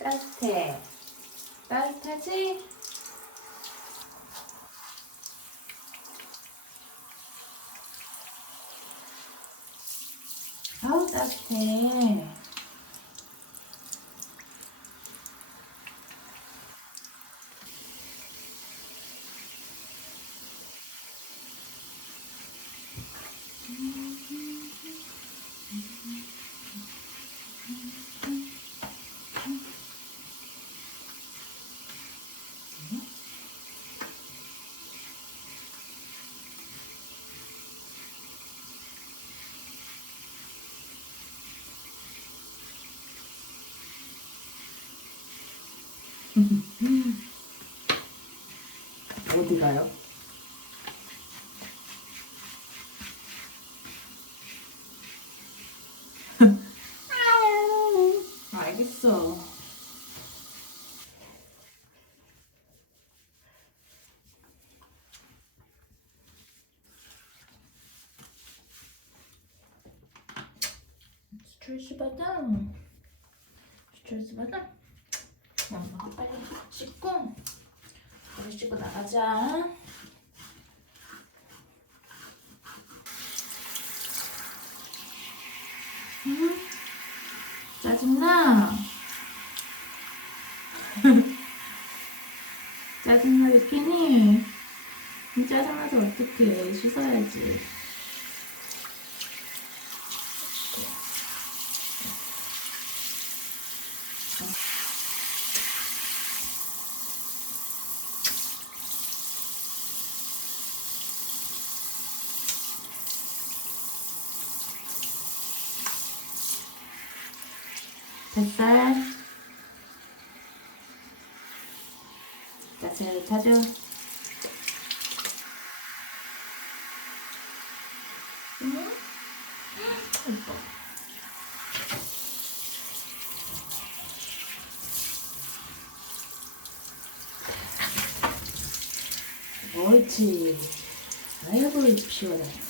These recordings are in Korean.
아, 따뜻해. 따뜻하지? 아우, 따뜻해. 어디 가요? 알겠어. 스트레스 받아. 스트레스 받아. 양말 빨리 씻고 빨리 씻고 나가자. 응? 짜증나? 짜증나 비키니? 짜증나서 어떡해 씻어야지 됐어? 따뜻하죠? 응? 예뻐. 옳지. 아이고, 시원해.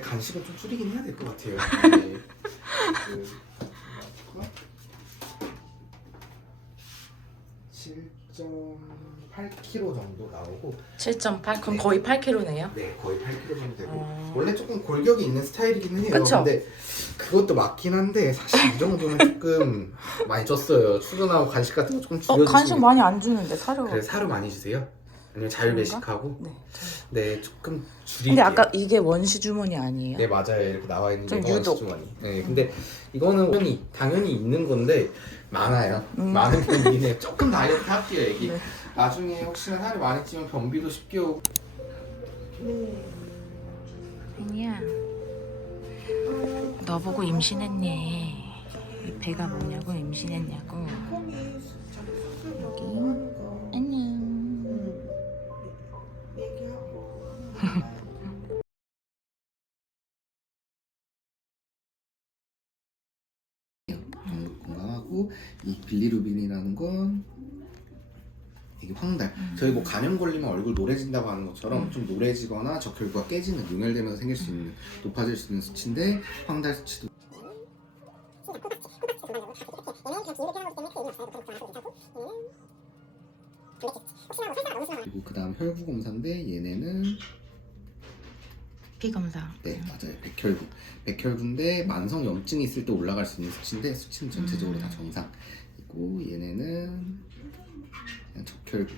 간식은 좀 줄이긴 해야 될 것 같아요. 네. 그, 7.8kg 정도 나오고 7.8? 그럼 거의 8kg네요? 네 거의 8kg 정도 되고 어. 원래 조금 골격이 있는 스타일이긴 해요. 그쵸? 근데 그것도 맞긴 한데 사실 이 정도는 조금 많이 쪘어요. 출근하고 간식 같은 거 조금 어, 줄여주시면 간식 많이 안 주는데 사료. 그래 사료 많이 주세요? 아니면 자율배식하고? 네. 네 조금 줄일게요. 근데 아까 이게 원시 주머니 아니에요? 네 맞아요 이렇게 나와 있는 좀 게 유독. 주머니. 네 근데 이거는 당연히 당연히 있는 건데 많아요. 음. 많은 편이긴 해요. 조금 다이어트 할게요 애기. 네. 나중에 혹시나 살이 많이 찌면 변비도 쉽게 오고. 아니야. 너 보고 임신했니? 이 배가 뭐냐고 임신했냐고. 여기 건강하고 이 빌리루빈이라는 건 이게 황달. 저희 뭐 간염 걸리면 얼굴 노래진다고 하는 것처럼 좀 노래지거나 적혈구가 깨지는 융혈되면서 생길 수 있는 높아질 수 있는 수치인데 황달 수치도 그리고 그 다음 혈구 검사인데 얘네는 피 검사. 네 맞아요. 백혈구. 백혈구인데 만성 염증이 있을 때 올라갈 수 있는 수치인데 수치는 전체적으로 다 정상이고 얘네는 그냥 적혈구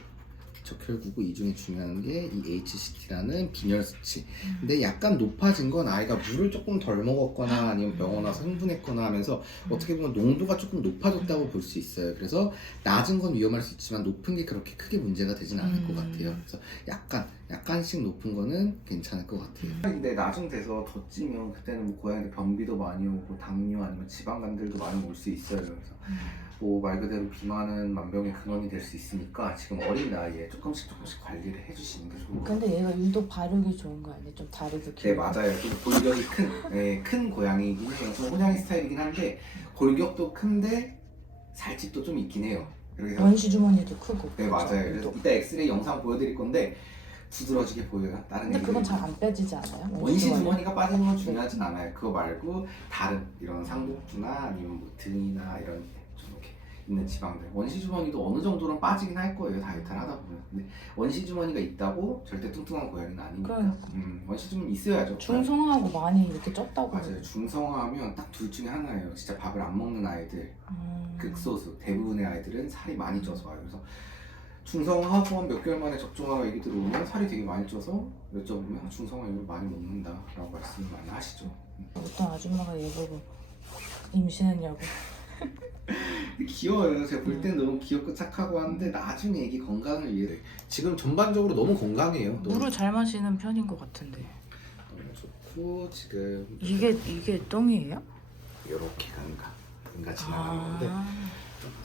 적혈구고 이 중에 중요한 게 이 HCT라는 빈혈 수치. 근데 약간 높아진 건 아이가 물을 조금 덜 먹었거나 아니면 병원 와서 흥분했거나 하면서 어떻게 보면 농도가 조금 높아졌다고 볼 수 있어요. 그래서 낮은 건 위험할 수 있지만 높은 게 그렇게 크게 문제가 되진 않을 것 음. 같아요. 그래서 약간 약간씩 높은 거는 괜찮을 것 같아요. 근데 나중 돼서 더 찌면 그때는 뭐 고양이들 변비도 많이 오고 당뇨 아니면 지방간들도 많이 올 수 있어요. 그래서 뭐말 그대로 비만은 만병의 근원이 될 수 있으니까 지금 어린 나이에 조금씩 조금씩 관리를 해주시는 게 좋을 것 같아요. 근데 얘가 유독 발육이 좋은 거 아니야? 좀 다리도 네 길고. 맞아요. 좀 골격이 큰, 네, 큰 고양이긴 해요. 좀 호냥이 스타일이긴 한데 골격도 큰데 살집도 좀 있긴 해요. 그래서 원시 주머니도 크고. 네 맞아요. 그래서 유독. 이따 엑스레이 영상 보여드릴 건데 두드러지게 보여요. 다른 근데 그건 애들이. 잘 안 빼지지 않아요? 원시 주머니가 빠지는 건 중요하진 않아요. 그거 말고 다른 이런 상복부나 아니면 뭐 등이나 이런 있는 지방들 원시 주머니도 어느 정도는 빠지긴 할 거예요. 다이어트를 하다 보면. 근데 원시 주머니가 있다고 절대 뚱뚱한 고양이는 아니니까. 그러니까. 음, 원시 주머니 있어야죠. 중성하고 많이 이렇게 쪘다고. 맞아요. 중성화하면 딱 둘 중에 하나예요. 진짜 밥을 안 먹는 아이들, 음. 극소수 대부분의 아이들은 살이 많이 쪄서 와요. 그래서 중성화하고 한 몇 개월 만에 접종하고 애기 들어오면 살이 되게 많이 쪄서 여쭤보면 중성화 이후로 많이 먹는다 라고 말씀을 많이 하시죠. 어떤 아줌마가 얘 보고 임신했냐고. 귀여워요. 제가 볼 때는 너무 귀엽고 착하고 하는데 나중에 애기 건강을 위해 지금 전반적으로 너무 건강해요. 너무, 물을 잘 마시는 편인 것 같은데. 너무 좋고 지금 이게 이게 똥이에요? 이렇게가 은가 은가 지나가는 건데 아.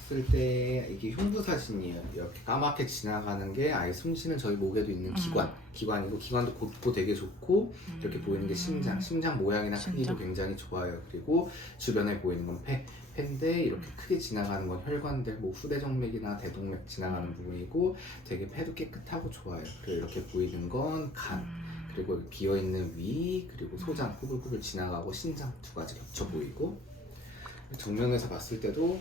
봤을 때 이게 흉부 사진이에요. 이렇게 까맣게 지나가는 게 아예 숨쉬는 저희 목에도 있는 음. 기관, 기관이고 기관도 곱고 되게 좋고 이렇게 음. 보이는 게 심장, 심장 모양이나 크기도? 굉장히 좋아요. 그리고 주변에 보이는 건 폐, 폐인데 이렇게 크게 지나가는 건 혈관들, 뭐 후대정맥이나 대동맥 지나가는 부분이고 되게 폐도 깨끗하고 좋아요. 그리고 이렇게 보이는 건 간, 음. 그리고 비어 있는 위, 그리고 소장 꾸불꾸불 지나가고 신장 두 가지 겹쳐 보이고 정면에서 봤을 때도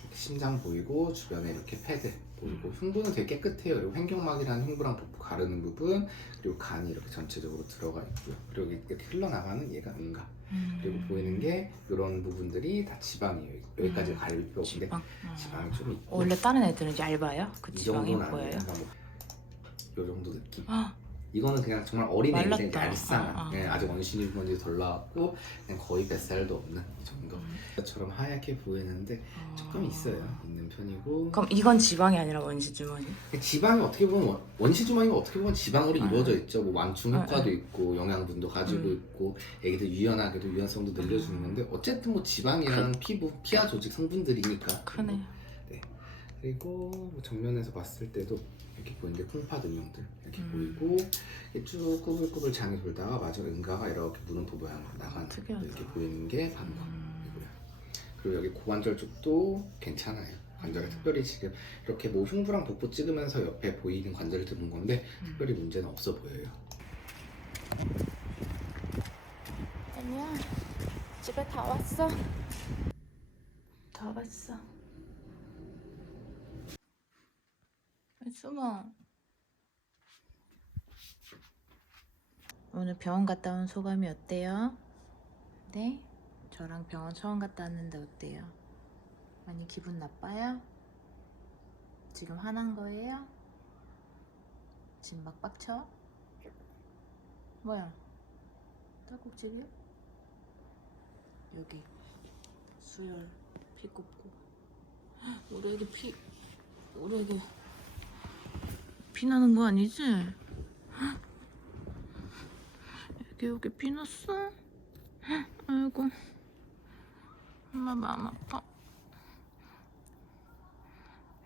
이렇게 심장 보이고 주변에 이렇게 패드 보이고 흉부는 되게 깨끗해요. 그리고 횡격막이라는 흉부랑 복부 가르는 부분 그리고 간이 이렇게 전체적으로 들어가 있고요. 그리고 이렇게 흘러나가는 얘가 응가 음. 그리고 보이는 게 이런 부분들이 다 지방이에요. 여기까지 음. 가릴 필요 없는데 지방. 지방이 좀 있고 원래 다른 애들은 얇아요? 그 이 지방이 정도는. 보여요? 그러니까 뭐요 정도 느낌. 아, 이거는 그냥 정말 어린 애인데 말랐다. 얄쌍한 아, 아. 예, 아직 원신이 먼지 덜 나왔고 그냥 거의 뱃살도 없는 이 정도 처럼 하얗게 보이는데 조금 있어요 있는 편이고 그럼 이건 지방이 아니라 원시 주머니? 지방이 어떻게 보면 원- 원시 주머니가 어떻게 보면 지방으로 아. 이루어져 있죠 뭐 완충 아, 효과도 아. 있고 영양분도 가지고 음. 있고 애기들 유연하게도 유연성도 늘려주는 건데 어쨌든 뭐 지방이라는 피부 피하 조직 성분들이니까 크네. 그리고 뭐 정면에서 봤을 때도 이렇게 보이는 게 콩팥 음영들 이렇게 음. 보이고 이렇게 쭉 꾸불꾸불 장이 돌다가 마지막 응가가 이렇게 무는도 모양으로 나가는. 이렇게 보이는 게 음. 반방이고요. 그리고 여기 고관절 쪽도 괜찮아요. 관절에 음. 특별히 지금 이렇게 뭐 흉부랑 복부 찍으면서 옆에 보이는 관절을 드는 건데 음. 특별히 문제는 없어 보여요. 아니야. 집에 다 왔어. 다 왔어. 숨어. 오늘 병원 갔다 온 소감이 어때요? 네? 저랑 병원 처음 갔다 왔는데 어때요? 많이 기분 나빠요? 지금 화난 거예요? 지금 막 빡쳐? 뭐야? 딸꾹질이야? 여기 수혈 피 꼽고 우리 애기 피 우리 애기 피 나는 거 아니지? 애기 여기 피 났어? 아이고 엄마 마음 아파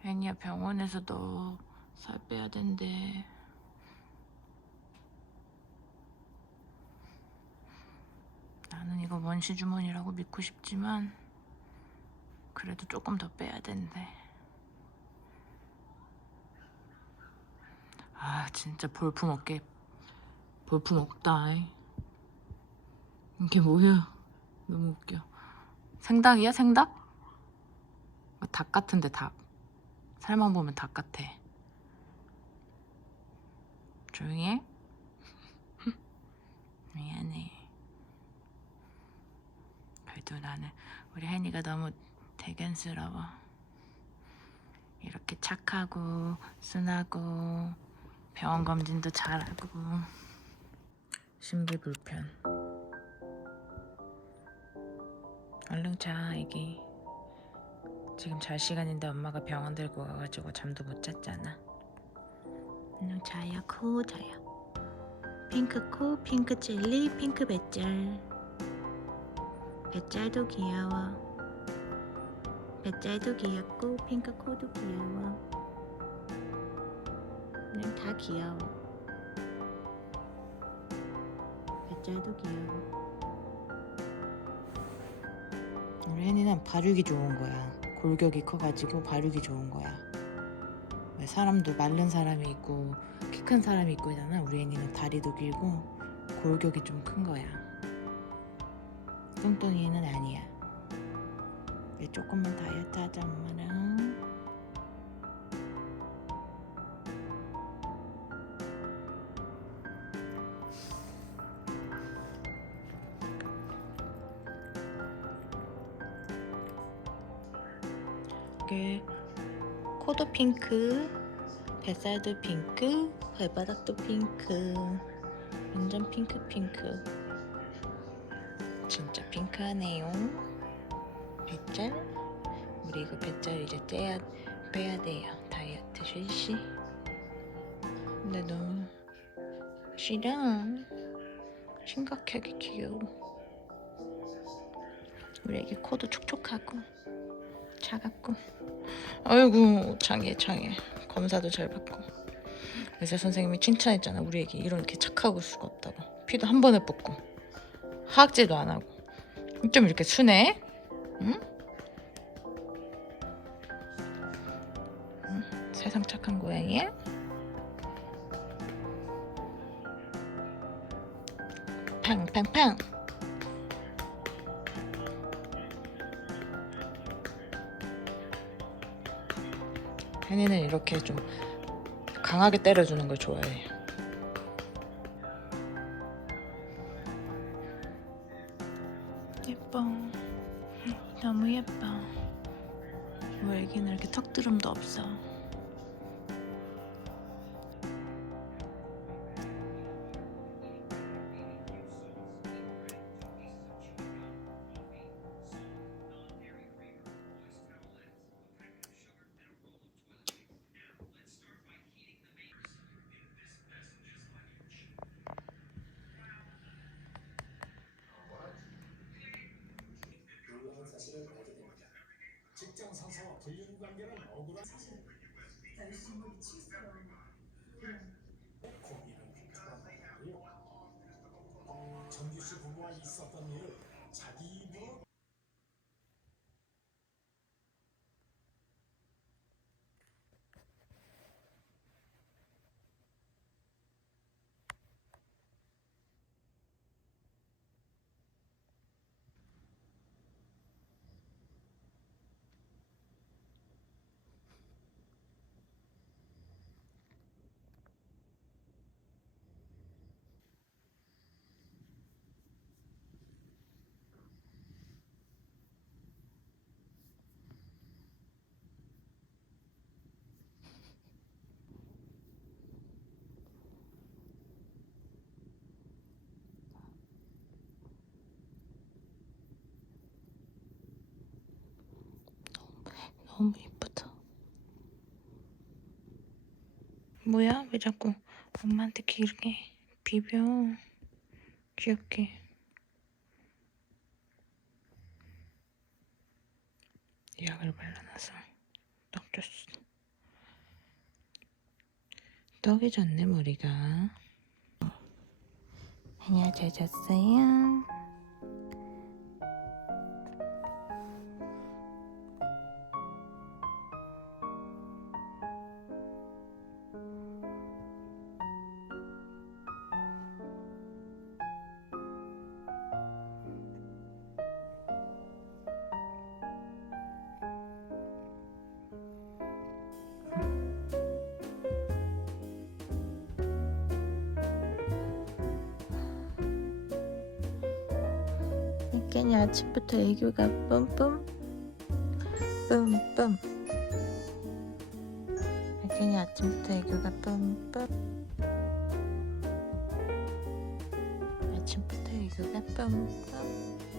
애니야 병원에서 너 살 빼야 된대 나는 이거 원시 주머니라고 믿고 싶지만 그래도 조금 더 빼야 된대. 아 진짜 볼품 없게 볼품 없다. 이. 이게 뭐야? 너무 웃겨. 생닭이야 생닭? 어, 닭 같은데 닭. 살만 보면 닭 같아. 조용히 해. 미안해. 그래도 나는 우리 혜니가 너무 대견스러워. 이렇게 착하고 순하고 병원 검진도 잘하고. 신비불편. 얼른 자 애기. 지금 잘 시간인데 엄마가 병원 들고 가가지고 잠도 못 잤잖아. 얼른 자요. 코 자요. 핑크 코 핑크 젤리 핑크 배짤 배짤도 귀여워. 배짤도 귀엽고 핑크 코도 귀여워 그냥 다 귀여워. 배짤도 귀여워. 우리 혜니는 발육이 좋은 거야. 골격이 커가지고 발육이 좋은 거야. 왜 사람도 마른 사람이 있고 키 큰 사람이 있고 있잖아. 우리 혜니는 다리도 길고 골격이 좀 큰 거야. 뚱뚱이는 아니야. 얘 조금만 다이어트 하자 엄마랑 핑크 뱃살도 핑크 발바닥도 핑크. 완전 핑크 핑크. 진짜 핑크하네요. 배짤 우리 이거 배짤 이제 떼야 빼야 돼요. 다이어트 실시. 근데 너무 싫어. 심각하게 귀여워. 우리 애기 코도 촉촉하고 차갑고. 아이고 장애 장애. 검사도 잘 받고. 의사 선생님이 칭찬했잖아 우리 애기. 이렇게 착하고 수가 없다고. 피도 한 번에 뽑고. 하악제도 안 하고. 좀 이렇게 순해? 응? 응? 세상 착한 고양이야? 팡팡팡 혜니는 이렇게 좀 강하게 때려주는 걸 좋아해. 예뻐. 너무 예뻐. 왜 애기는 이렇게 턱드름도 없어. 직장 상사와 불륜 관계는 억울한 사실. 고민은 필요한 거고요. 정규 씨 부부와 있었던 일을 자기 너무 이쁘다. 뭐야? 왜 자꾸 엄마한테 길게 비벼? 귀엽게. 약을 발라놔서 떡 줬어. 떡이 졌네 머리가. 아니야 잘 잤어요. 괜히 아침부터 애교가 뿜뿜? 뿜뿜. 괜히 아침부터 애교가 뿜뿜? 아침부터 애교가 뿜뿜